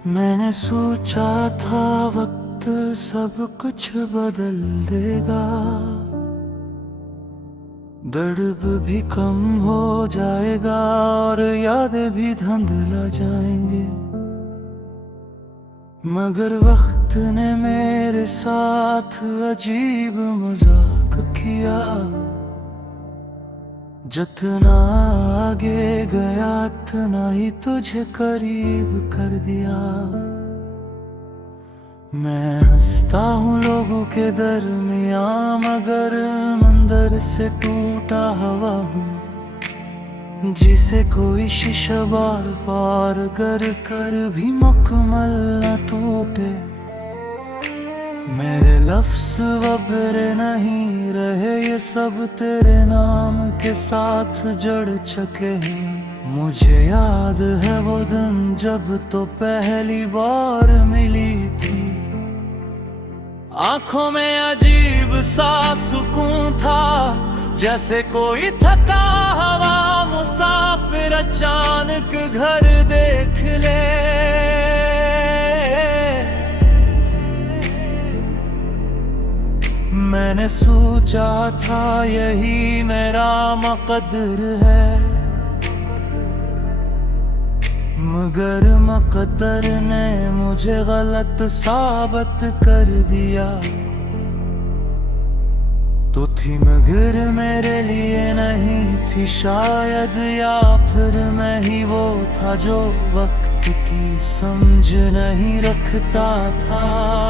मैंने सोचा था वक्त सब कुछ बदल देगा, दर्द भी कम हो जाएगा और यादें भी धुंधला जाएंगे। मगर वक्त ने मेरे साथ अजीब मजाक किया, जितना आगे गया इतना ही तुझे करीब कर दिया। मैं हंसता हूँ लोगों के दरमियाँ, मगर मंदिर से टूटा हवा हूँ, जिसे कोई शीशा बार बार कर भी मुकम्मल न टूटे। मेरे लफ्ज़ वबरे नहीं रहे, ये सब तेरे नाम के साथ जड़ चुके हैं। मुझे याद है वो दिन जब तो पहली बार मिली थी, आंखों में अजीब सा सुकून था, जैसे कोई थका हुआ मुसाफिर अचानक घर देख ले। मैंने सोचा था यही मेरा मकदर है, मगर मकदर ने मुझे गलत साबित कर दिया। तो थी मगर मेरे लिए नहीं थी शायद, या फिर मैं ही वो था जो वक्त की समझ नहीं रखता था,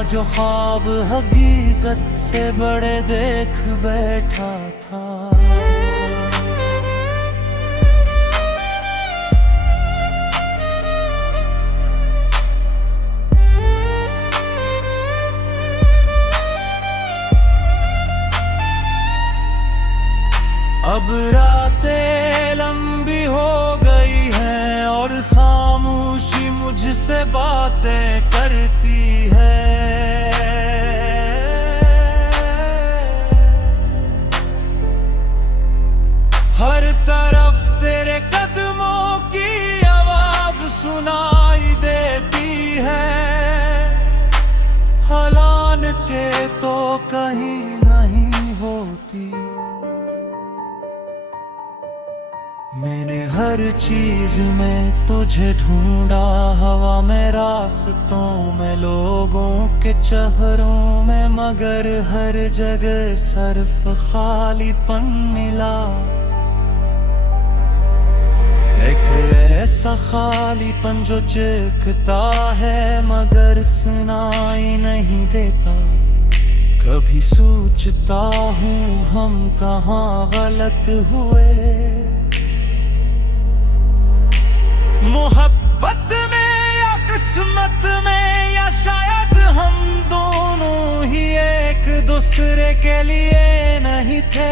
जो ख्वाब हकीकत से बड़े देख बैठा था। अब रातें लंबी हो गई हैं और खामोशी मुझसे बातें करती है। हर तरफ तेरे कदमों की आवाज सुनाई देती है, हालान के तो कहीं नहीं होती। मैंने हर चीज में तुझे ढूंढा, हवा में, रास्तों में, लोगों के चेहरों में, मगर हर जगह सिर्फ खालीपन मिला। एक ऐसा खालीपन जो चीखता है मगर सुनाई नहीं देता। कभी सोचता हूँ हम कहाँ गलत हुए, मोहब्बत में या किस्मत में, या शायद हम दोनों ही एक दूसरे के लिए नहीं थे।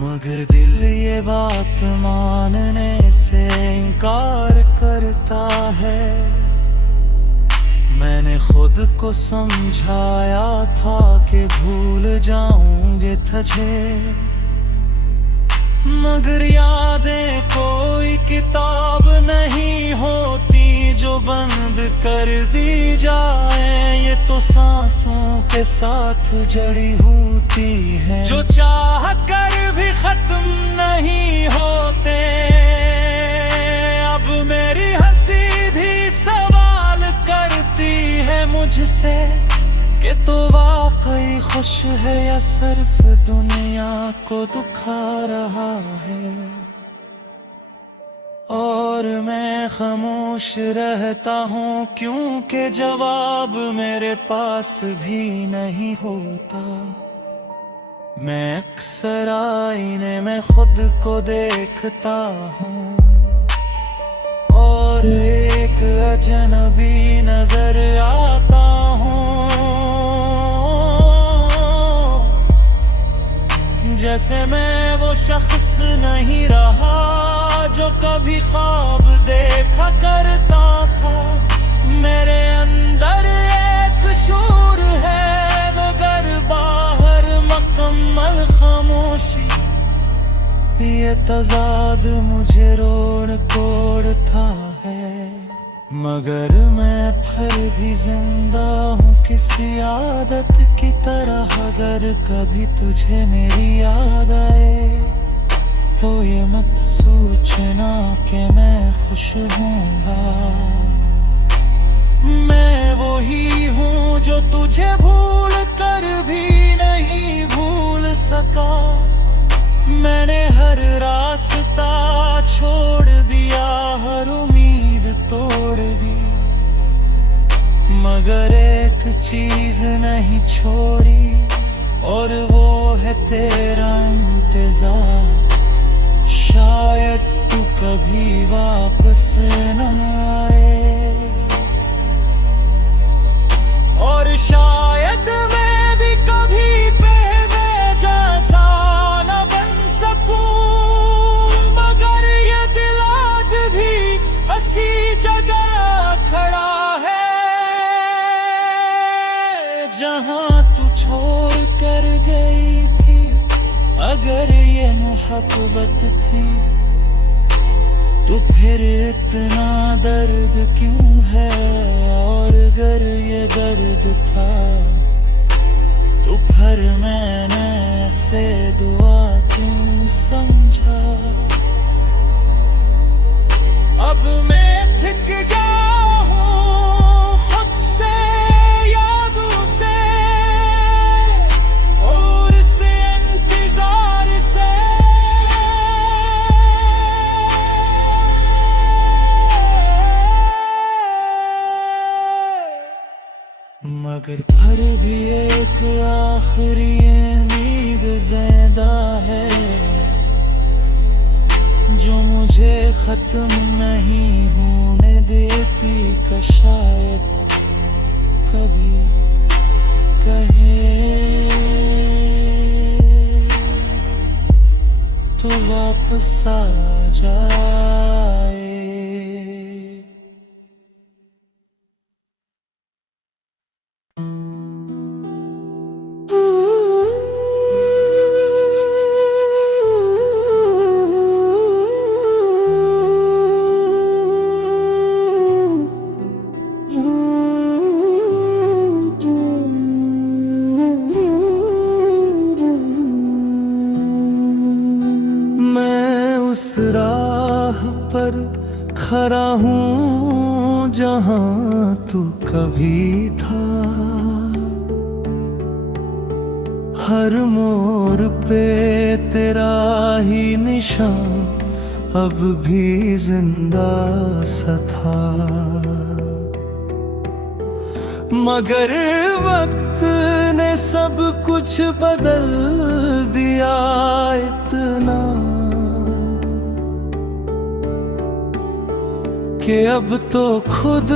मगर दिल ये बात मानने से इनकार करता है। मैंने खुद को समझाया था कि भूल जाऊंगे तुझे, मगर यादें कोई किताब नहीं होती जो बंद कर दी जाए। ये तो सांसों के साथ जड़ी होती है, जो चाह कर भी खत्म नहीं होते। अब मेरी हंसी भी सवाल करती है मुझसे कि तो वाकई खुश है या सिर्फ दुनिया को दुखा रहा है। और मैं खामोश रहता हूँ क्योंकि जवाब मेरे पास भी नहीं होता। मैं अक्सर आईने में खुद को देखता हूँ और एक अजनबी नजर आता हूँ, जैसे मैं वो शख्स नहीं रहा जो कभी ख्वाब देखा करता था। मेरे अंदर एक शूर है मगर बाहर मुकम्मल खामोशी। ये तजाद मुझे रोड़ तोड़ता है, मगर मैं फिर भी जिंदा हूँ किसी आदत की तरह। अगर कभी तुझे मेरी याद आए तो ये मत सोचना कि मैं खुश हूँगा। मैं वही हूँ जो तुझे भूल कर भी नहीं भूल सका। मैंने हर रास्ता छोड़ दिया, हर उम्मीद तोड़ दी, मगर एक चीज नहीं छोड़ी, और वो है तेरा इंतजार। शायद तू कभी वापस न आए, और शायद मैं भी कभी पहले जैसा न बन सकूं, मगर ये दिल आज भी हंसी जगह खड़ा है जहां तू छोड़ कर गई थी। अगर ये मोहब्बत थी तो फिर इतना दर्द क्यों है, और अगर ये दर्द था तो फिर मैंने ऐसे दुआ क्यों समझा। अब मैं थक गया हूँ खुद से, यादों से, और इस इंतजार से। मगर फिर भी एक आखिरी उम्मीद ज़िंदा है, जो मुझे खत्म नहीं होने देती। का शायद कभी कहे तो वापस आ जाए। उस राह पर खड़ा हूँ जहाँ तू कभी था। हर मोड़ पे तेरा ही निशान अब भी जिंदा सा था, मगर वक्त ने सब कुछ बदल दिया इतना कि अब तो खुद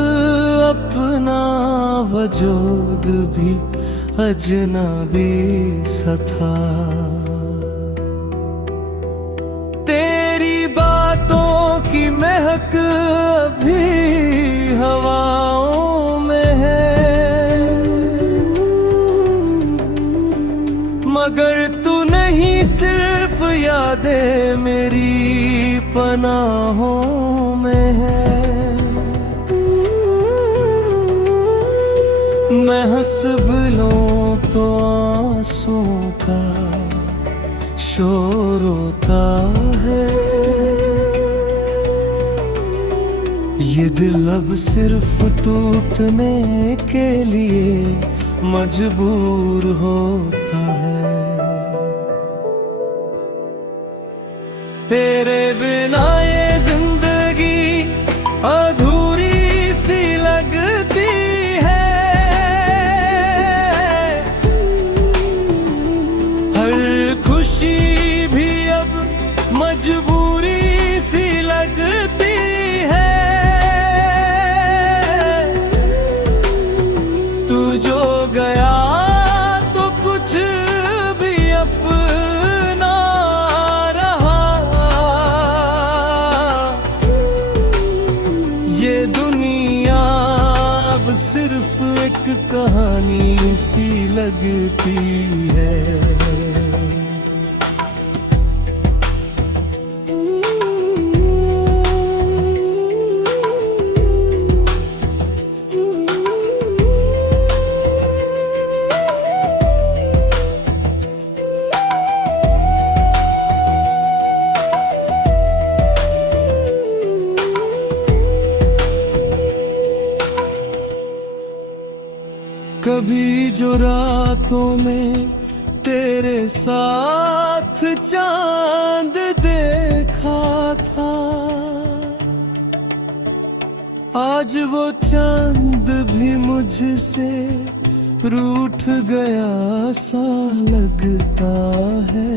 अपना वजूद भी अजनबी सा था। तेरी बातों की महक अभी हवाओं में है, मगर तू नहीं सिर्फ यादें मेरी पनाहों में है। मैं हंस लूं तो आंसुओं का शोर होता है। ये दिल अब सिर्फ टूटने के लिए मजबूर होता है। तेरे बिना ये जिंदगी अधूरी सी लगती है। हर खुशी भी अब मजबूरी सी लगती है। तू जो गया तो कुछ भी अपना रहा। ये दुनिया अब सिर्फ एक कहानी सी लगती है। कभी जो रातों में तेरे साथ चांद देखा था, आज वो चांद भी मुझसे रूठ गया सा लगता है।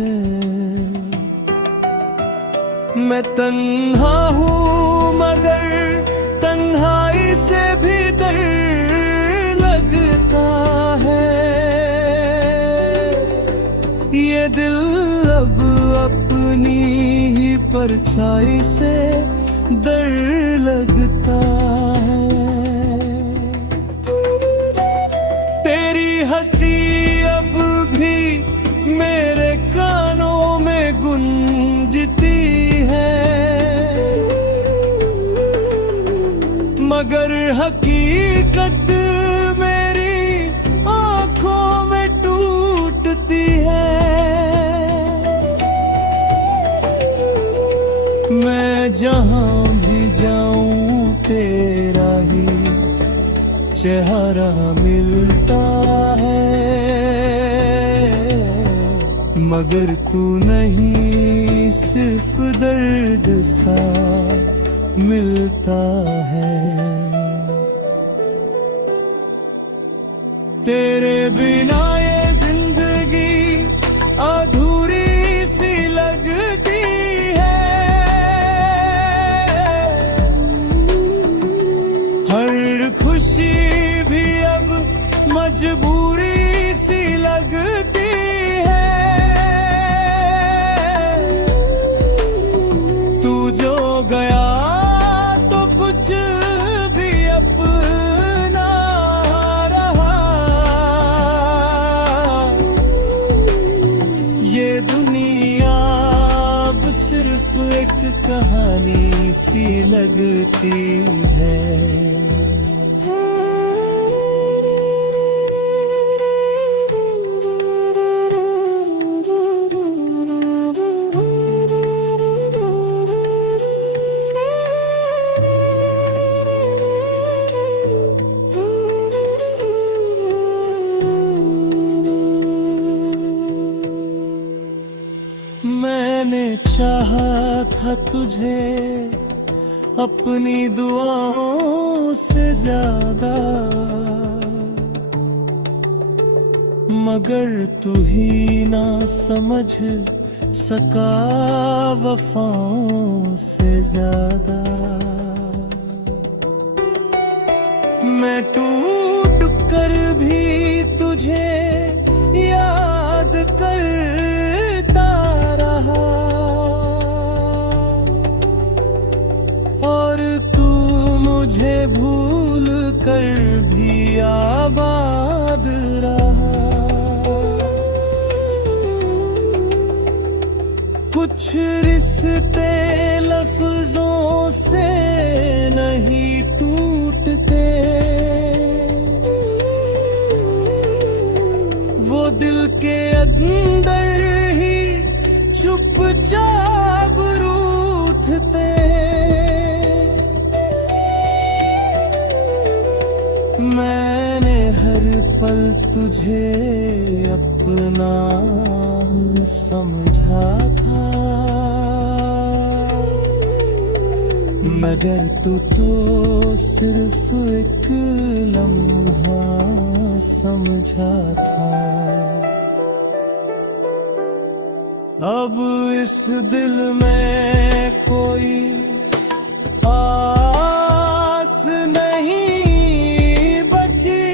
मैं तन्हा हूँ मगर तन्हाई से भी डर लगता है। ये दिल अब अपनी ही परछाई से डर लगता है। तेरी हंसी अब भी मेरे कानों में गूंजती है, मगर हकीकत मेरी आंखों में टूटती है। मैं जहां भी जाऊं तेरा ही चेहरा मिलता है, मगर तू नहीं सिर्फ दर्द सा मिलता है। तेरे बिना ये जिंदगी अधूरी सी लगती है। हर खुशी भी अब मजबूरी सी लगती है। तू जो गया कुछ भी अपना रहा, ये दुनिया अब सिर्फ एक कहानी सी लगती है। मैंने चाहा था तुझे अपनी दुआओं से ज्यादा, मगर तू ही ना समझ सका वफाओं से ज्यादा। मैं टूट कर भी तुझे याद करता रहा, और तू मुझे भूल कर भी आबाद रहा। कुछ रिश्ते लफ्जों से नहीं टूटते, वो दिल के अंदर ही चुपचाप रूठते। मैंने हर पल तुझे अपना समझा था, मगर तू तो सिर्फ एक लम्हा समझा था। अब इस दिल में कोई आस नहीं बची,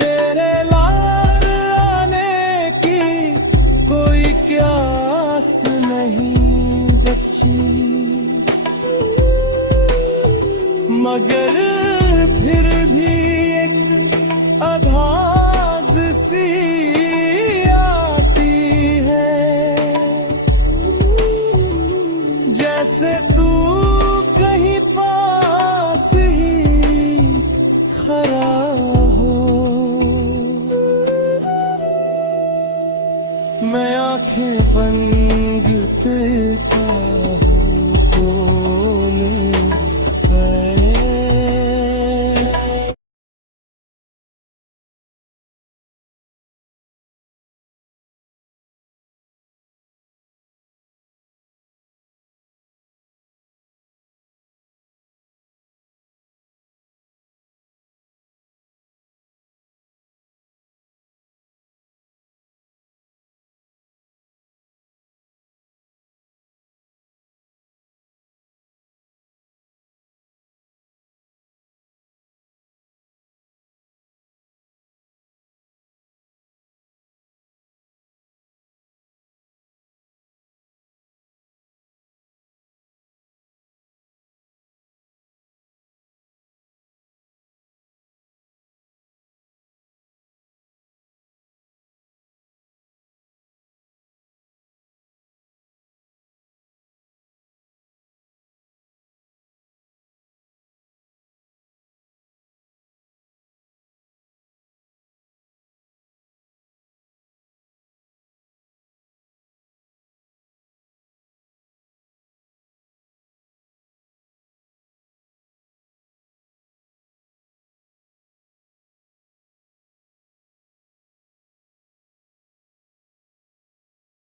तेरे लार आने की कोई क्यास नहीं बची। मगर फिर भी एक आभास सी आती है, जैसे तू कहीं पास ही खड़ा हो। मैं आंखें बंद